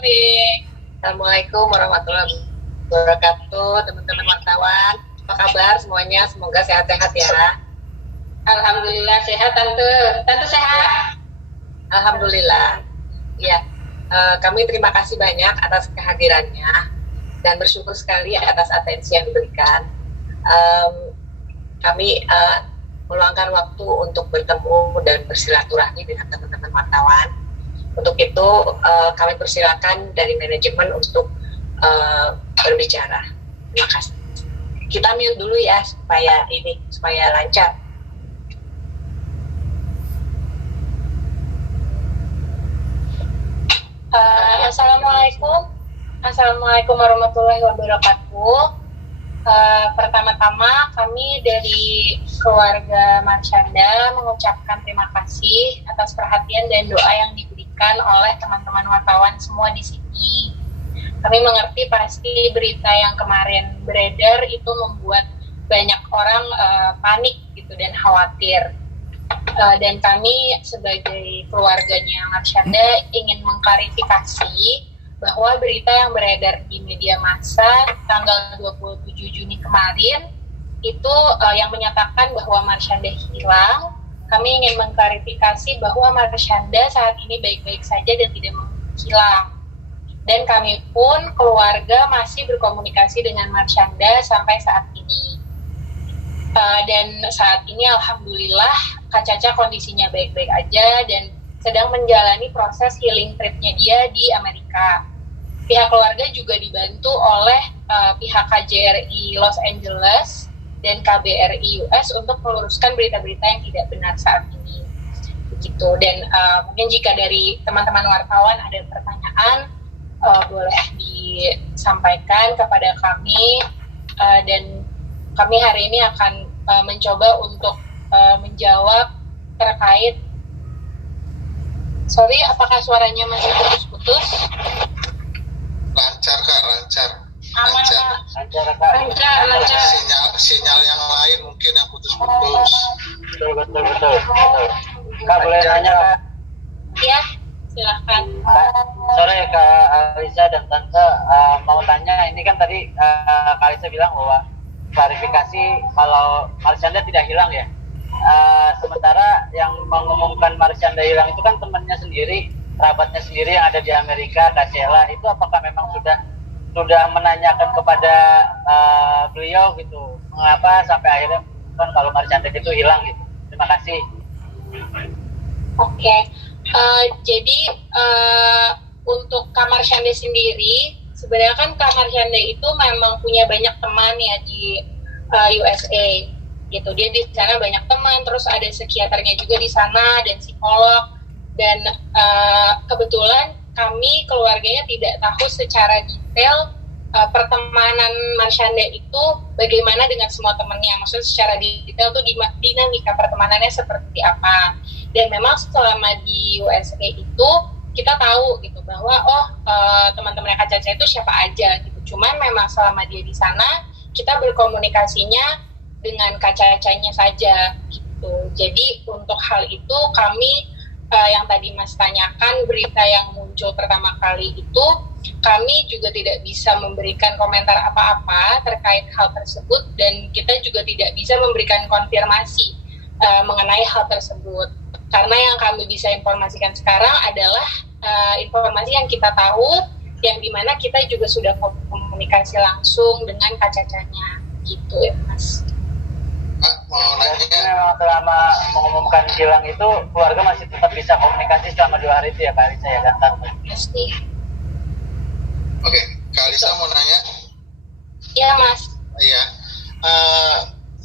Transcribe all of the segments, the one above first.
sore. Assalamualaikum warahmatullahi wabarakatuh, teman-teman wartawan. Apa kabar semuanya? Semoga sehat-sehat ya. Alhamdulillah sehat Tante. Tante sehat? Alhamdulillah. Ya, kami terima kasih banyak atas kehadirannya dan bersyukur sekali atas atensi yang diberikan. Kami meluangkan waktu untuk bertemu dan bersilaturahmi dengan teman-teman wartawan. Untuk itu kami persilakan dari manajemen untuk berbicara. Terima kasih. Kita mute dulu ya supaya lancar. Assalamualaikum warahmatullahi wabarakatuh. Pertama-tama kami dari keluarga Marsyanda mengucapkan terima kasih atas perhatian dan doa yang diberikan oleh teman-teman wartawan semua di sini. Kami mengerti pasti berita yang kemarin beredar itu membuat banyak orang panik gitu dan khawatir. Dan kami sebagai keluarganya Marsyanda ingin mengklarifikasi bahwa berita yang beredar di media massa tanggal 27 Juni kemarin itu yang menyatakan bahwa Marsyanda hilang. Kami ingin mengklarifikasi bahwa Marsyanda saat ini baik-baik saja dan tidak menghilang. Dan kami pun keluarga masih berkomunikasi dengan Marsyanda sampai saat ini. Dan saat ini alhamdulillah Kak Caca kondisinya baik-baik aja dan sedang menjalani proses healing trip-nya dia di Amerika. Pihak keluarga juga dibantu oleh pihak KJRI Los Angeles dan KBRI US untuk meluruskan berita-berita yang tidak benar saat ini. Begitu. Dan mungkin jika dari teman-teman wartawan ada pertanyaan, boleh disampaikan kepada kami, dan kami hari ini akan mencoba untuk menjawab terkait. Sorry, apakah suaranya masih putus-putus? Lancar Kak, lancar. Aman Kak. Lancar. Sinyal yang lain mungkin yang putus-putus. Betul. Kak boleh nanya Kak? Ya, silahkan. Sore Kak Alisa dan Tante, mau tanya, ini kan tadi Kak Alisa bilang bahwa klarifikasi kalau Marsyanda tidak hilang ya. Sementara yang mengumumkan Marsyanda hilang itu kan temannya sendiri, kerabatnya sendiri yang ada di Amerika, Kak Sheila. Itu apakah memang sudah menanyakan kepada beliau gitu, mengapa sampai akhirnya kan kalau Marsyanda itu hilang gitu? Terima kasih. Oke. Jadi untuk Kak Marsyanda sendiri, sebenarnya kan Kak Marsyanda itu memang punya banyak teman ya di USA gitu. Dia di sana banyak teman, terus ada psikiaternya juga di sana dan psikolog. Dan kebetulan kami keluarganya tidak tahu secara detail pertemanan Marsyanda itu bagaimana dengan semua temannya. Maksudnya secara detail tuh dinamika pertemanannya seperti apa. Dan memang selama di USA itu kita tahu gitu bahwa teman-teman Kak Caca itu siapa aja gitu. Cuman memang selama dia di sana kita berkomunikasinya dengan Kak Cacanya saja gitu. Jadi untuk hal itu kami yang tadi Mas tanyakan, berita yang muncul pertama kali itu, kami juga tidak bisa memberikan komentar apa-apa terkait hal tersebut, dan kita juga tidak bisa memberikan konfirmasi mengenai hal tersebut. Karena yang kami bisa informasikan sekarang adalah informasi yang kita tahu, yang dimana kita juga sudah komunikasi langsung dengan Kak Cacanya, gitu ya Mas. Mau nanya? Memang selama mengumumkan hilang itu keluarga masih tetap bisa komunikasi selama 2 hari itu ya Kak Alisa ya, dan Tante? Pasti. Oke, Kak Alisa mau nanya? Iya Mas. Iya.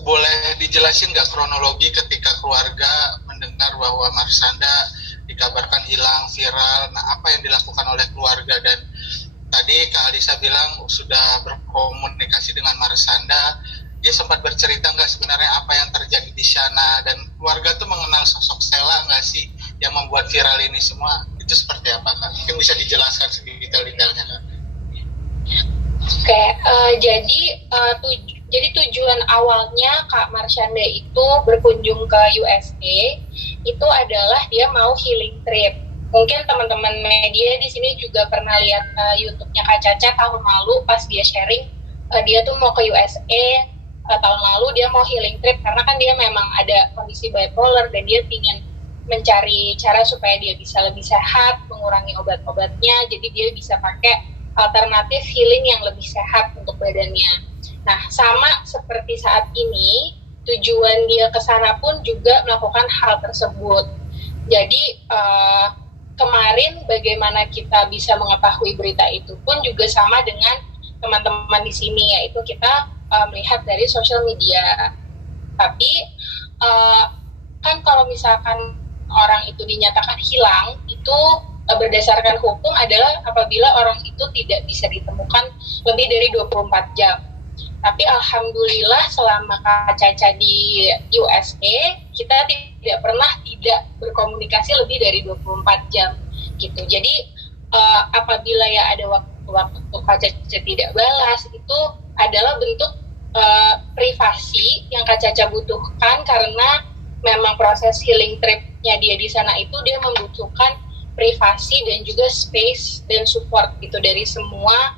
Boleh dijelasin nggak kronologi ketika keluarga mendengar bahwa Marsyanda dikabarkan hilang, viral? Nah, apa yang dilakukan oleh keluarga? Dan tadi Kak Alisa bilang sudah berkomunikasi dengan Marsyanda. Dia sempat bercerita nggak sebenarnya apa yang terjadi di sana, dan keluarga tuh mengenal sosok Sheila nggak sih yang membuat viral ini semua? Itu seperti apa Kak? Mungkin bisa dijelaskan sedetail-detailnya Kak? Oke, jadi tujuan awalnya Kak Marsyanda itu berkunjung ke USA itu adalah dia mau healing trip Mungkin teman-teman media di sini juga pernah lihat YouTube-nya Kak Caca tahun lalu pas dia sharing, dia tuh mau ke USA tahun lalu, dia mau healing trip karena kan dia memang ada kondisi bipolar dan dia ingin mencari cara supaya dia bisa lebih sehat, mengurangi obat-obatnya, jadi dia bisa pakai alternatif healing yang lebih sehat untuk badannya. Nah, sama seperti saat ini, tujuan dia ke sana pun juga melakukan hal tersebut. Jadi, kemarin bagaimana kita bisa mengetahui berita itu pun juga sama dengan teman-teman di sini, yaitu kita melihat dari sosial media. Tapi, kan kalau misalkan orang itu dinyatakan hilang, itu berdasarkan hukum adalah apabila orang itu tidak bisa ditemukan lebih dari 24 jam. Tapi alhamdulillah selama Kak Caca di USA, kita tidak pernah tidak berkomunikasi lebih dari 24 jam gitu. Jadi apabila ya ada waktu Kak Caca tidak balas, itu adalah bentuk privasi yang Kak Caca butuhkan karena memang proses healing trip-nya dia di sana itu dia membutuhkan privasi dan juga space dan support gitu dari semua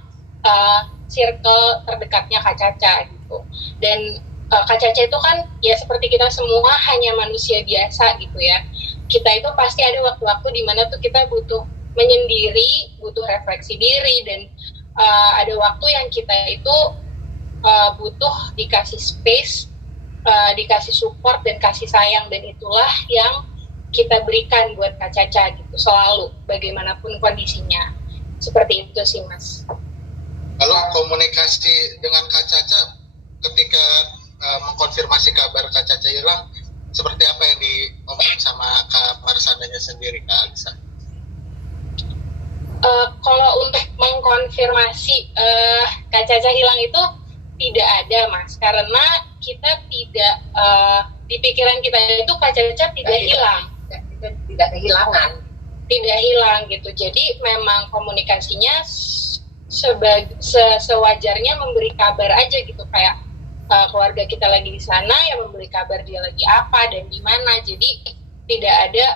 circle terdekatnya Kak Caca gitu. Dan Kak Caca itu kan ya seperti kita semua hanya manusia biasa gitu ya. Kita itu pasti ada waktu-waktu di mana tuh kita butuh menyendiri, butuh refleksi diri, dan ada waktu yang kita itu butuh dikasih space, dikasih support dan kasih sayang, dan itulah yang kita berikan buat Kak Caca gitu selalu bagaimanapun kondisinya. Seperti itu sih Mas. Lalu komunikasi dengan Kak Caca ketika mengkonfirmasi kabar Kak Caca hilang, seperti apa yang diomongin sama Kak Marsandanya sendiri, Kak Alisa? Kalau untuk mengkonfirmasi Kak Caca hilang itu tidak ada Mas, karena kita tidak di pikiran kita itu Kak Caca tidak hilang. Tidak kehilangan. Tidak hilang gitu. Jadi memang komunikasinya sewajarnya memberi kabar aja gitu, kayak keluarga kita lagi di sana ya memberi kabar dia lagi apa dan di mana. Jadi tidak ada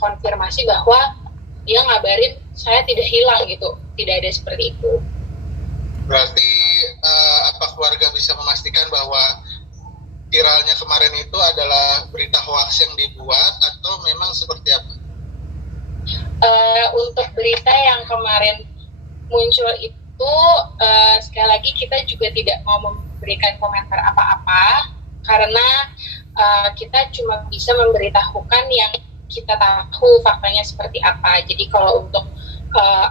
konfirmasi bahwa dia ngabarin saya tidak hilang gitu. Tidak ada seperti itu. Berarti apa keluarga bisa memastikan bahwa viralnya kemarin itu adalah berita hoax yang dibuat atau memang seperti apa? Untuk berita yang kemarin muncul itu sekali lagi kita juga tidak mau memberikan komentar apa-apa karena kita cuma bisa memberitahukan yang kita tahu faktanya seperti apa. Jadi kalau untuk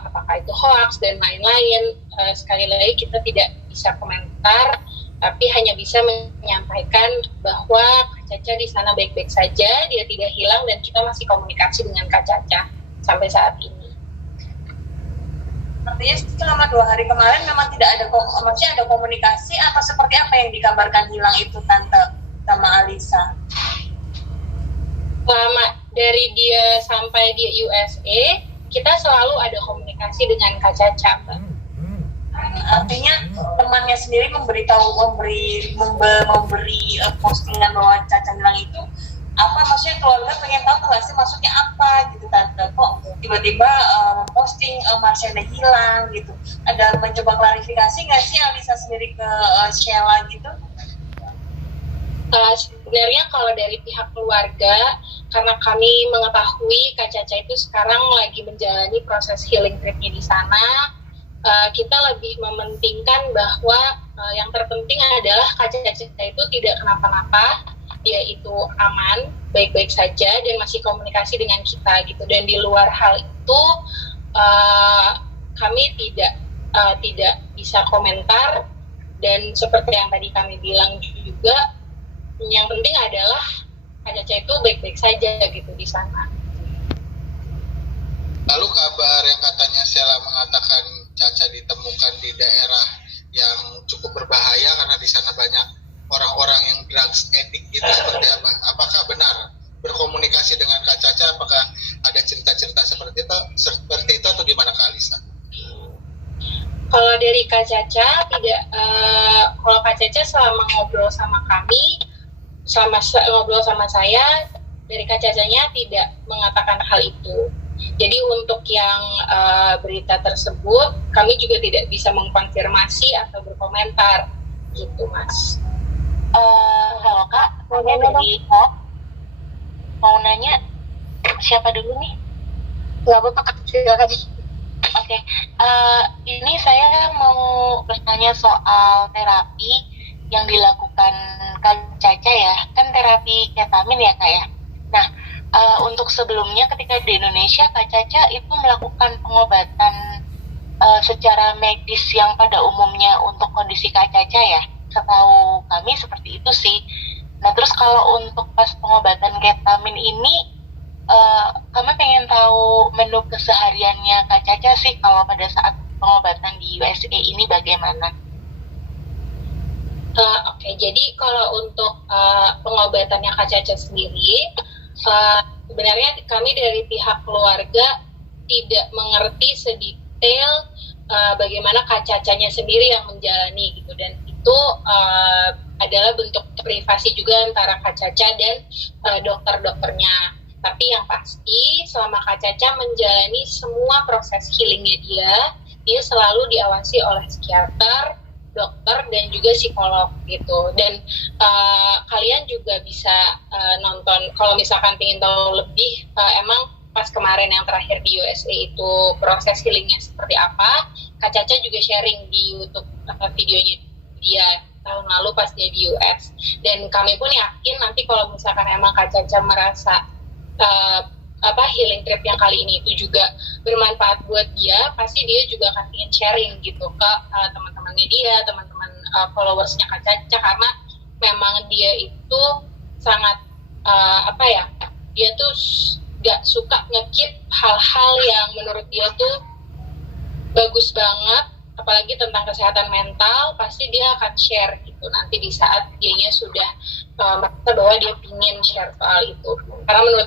apakah itu hoax dan lain-lain, sekali lagi kita tidak bisa komentar, tapi hanya bisa menyampaikan bahwa Kak Caca di sana baik-baik saja, dia tidak hilang, dan kita masih komunikasi dengan Kak Caca sampai saat ini. Artinya selama 2 hari kemarin memang tidak ada, maksudnya ada komunikasi atau seperti apa yang dikabarkan hilang itu Tante sama Alisa? Selama dari dia sampai di USA, kita selalu ada komunikasi dengan Kak Caca, Mbak. Artinya temannya sendiri memberi postingan bahwa Caca hilang itu apa, maksudnya keluarga pengen tahu nggak sih maksudnya apa gitu Tante, kok tiba-tiba posting Marshanda hilang gitu, ada mencoba klarifikasi nggak sih Alisa sendiri ke Sheila gitu? Sebenarnya kalau dari pihak keluarga, karena kami mengetahui Kak Caca itu sekarang lagi menjalani proses healing trip-nya di sana, kita lebih mementingkan bahwa yang terpenting adalah Kak Caca itu tidak kenapa-napa, dia itu aman, baik-baik saja, dan masih komunikasi dengan kita gitu. Dan di luar hal itu, kami tidak bisa komentar, dan seperti yang tadi kami bilang juga, yang penting adalah Kak Caca itu baik-baik saja gitu di sana. Lalu kabar yang katanya Sheila mengatakan Caca ditemukan di daerah yang cukup berbahaya karena di sana banyak orang-orang yang drugs addict itu seperti apa? Apakah benar berkomunikasi dengan Kak Caca? Apakah ada cerita-cerita seperti itu atau gimana Kak Alisa? Kalau dari Kak Caca tidak, kalau Kak Caca selama ngobrol sama kami, ngobrol sama saya, dari Kak Cacanya tidak mengatakan hal itu. Jadi untuk yang berita tersebut kami juga tidak bisa mengkonfirmasi atau berkomentar gitu Mas. Halo Kak, saya dari mau nanya siapa dulu nih? Nggak apa-apa Kak, silakan. Oke, ini saya mau bertanya soal terapi yang dilakukan Kak Caca ya, kan terapi ketamin ya Kak ya. Nah, untuk sebelumnya ketika di Indonesia Kak Caca itu melakukan pengobatan secara medis yang pada umumnya untuk kondisi Kak Caca ya, setahu kami seperti itu sih. Nah terus kalau untuk pas pengobatan ketamin ini, kami pengen tahu menu kesehariannya Kak Caca sih kalau pada saat pengobatan di USA ini bagaimana? Oke, jadi kalau untuk pengobatannya Kak Caca sendiri, sebenarnya kami dari pihak keluarga tidak mengerti sedetail bagaimana Kak Cacanya sendiri yang menjalani gitu, dan itu adalah bentuk privasi juga antara Kak Caca dan dokter-dokternya. Tapi yang pasti selama Kak Caca menjalani semua proses healingnya dia selalu diawasi oleh psikiater, dokter, dan juga psikolog gitu. Dan kalian juga bisa nonton, kalau misalkan ingin tahu lebih, emang pas kemarin yang terakhir di USA itu proses healingnya seperti apa, Kak Caca juga sharing di YouTube videonya dia tahun lalu pas dia di US. Dan kami pun yakin nanti kalau misalkan emang Kak Caca merasa healing trip yang kali ini itu juga bermanfaat buat dia, pasti dia juga akan ingin sharing gitu ke teman-temannya dia, teman-teman followersnya Kak Caca, karena memang dia itu sangat dia tuh gak suka nge-keep hal-hal yang menurut dia tuh bagus banget, apalagi tentang kesehatan mental, pasti dia akan share gitu nanti di saat dianya sudah merasa bahwa dia pingin share soal itu, karena menurut